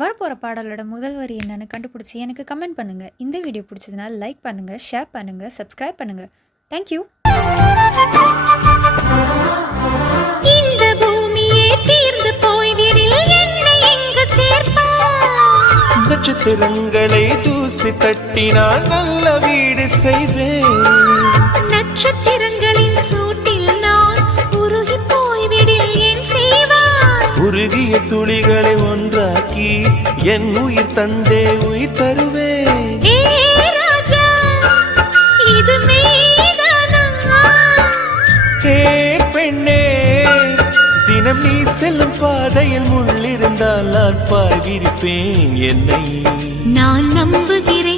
வரப்போகிற பாடலோட முதல் வரி என்னன்னு கண்டுபிடிச்சி எனக்கு கமெண்ட் பண்ணுங்கள். இந்த வீடியோ பிடிச்சதுனால லைக் பண்ணுங்கள், ஷேர் பண்ணுங்கள், சப்ஸ்கிரைப் பண்ணுங்கள். தேங்க்யூ. இந்த பூமியே தீர்ந்து போய்விடில் என்னை எங்கு சேர்ப்பாய்? நட்சத்திரங்களை தூசி தட்டினால் நல்ல வீடு செய்வேன். நட்சத்திரங்களின் சூட்டில் நான் உருகி போய்விடில் ஏன் செய்வாய்? உருகிய துளிகளை ஒன்றாக்கி என் உயிர் தந்தே உயிர் தருவேன். ஏ ராஜா, இது மெய்தானா? ஹே பெண்ணே, தினம் நீ செல்லும் பாதையில் முள்ளிருந்தால் நான் பாய்விருப்பேன். என்னை நான் நம்புகிறேன்.